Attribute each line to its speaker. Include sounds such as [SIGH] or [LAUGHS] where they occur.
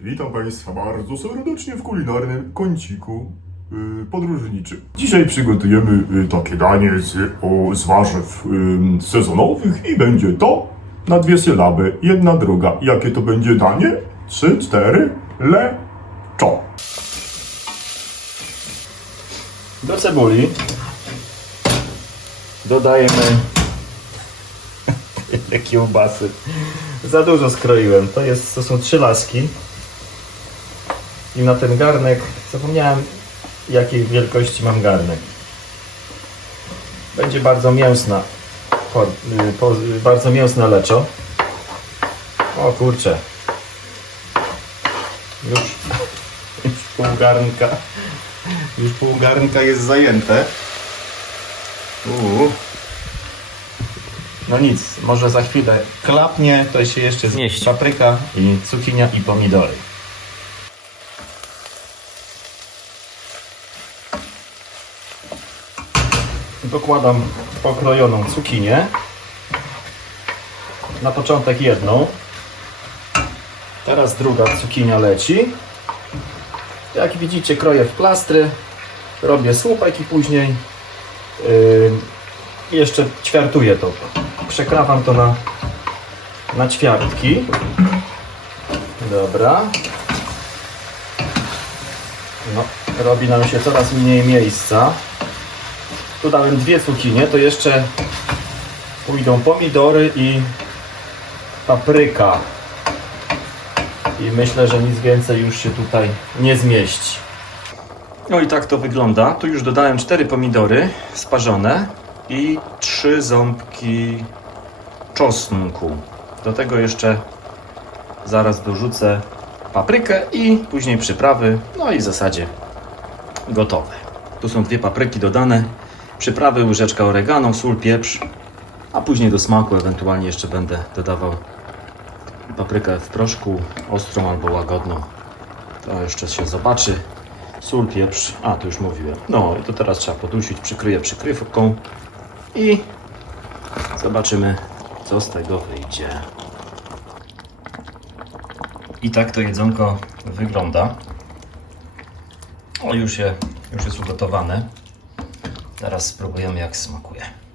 Speaker 1: Witam Państwa bardzo serdecznie w kulinarnym kąciku y, podróżniczym. Dzisiaj przygotujemy y, takie danie z, o, z warzyw y, sezonowych i będzie to na dwie sylaby, jedna druga. Jakie to będzie danie? Trzy, cztery, le, czo.
Speaker 2: Do cebuli dodajemy [LAUGHS] kiełbasy. Za dużo skroiłem. To, jest, to są trzy laski. I na ten garnek zapomniałem jakiej wielkości mam garnek. Będzie bardzo mięsna. Po, y, po, bardzo mięsne leczo. O kurczę. Już, [LAUGHS] już pół garnka. Już pół garnka jest zajęte. Uuu. No nic, może za chwilę klapnie, to się jeszcze znieść. Papryka i cukinia i pomidory. Dokładam pokrojoną cukinię. Na początek jedną. Teraz druga cukinia leci. Jak widzicie, kroję w plastry, robię słupek i później yy, jeszcze ćwiartuję to. Przekrawam to na, na ćwiartki. Dobra. No, robi nam się coraz mniej miejsca. Tu dałem dwie cukinie, to jeszcze pójdą pomidory i papryka. I myślę, że nic więcej już się tutaj nie zmieści. No i tak to wygląda. Tu już dodałem cztery pomidory sparzone i trzy ząbki czosnku. Do tego jeszcze zaraz dorzucę paprykę i później przyprawy. No i w zasadzie gotowe. Tu są dwie papryki dodane, przyprawy, łyżeczka oregano, sól, pieprz, a później do smaku ewentualnie jeszcze będę dodawał paprykę w proszku, ostrą albo łagodną. To jeszcze się zobaczy. Sól, pieprz, a to już mówiłem. No i to teraz trzeba podusić, przykryję przykrywką i zobaczymy co z tego wyjdzie. I tak to jedzonko wygląda. O, już, je, już jest ugotowane. Teraz spróbujemy jak smakuje.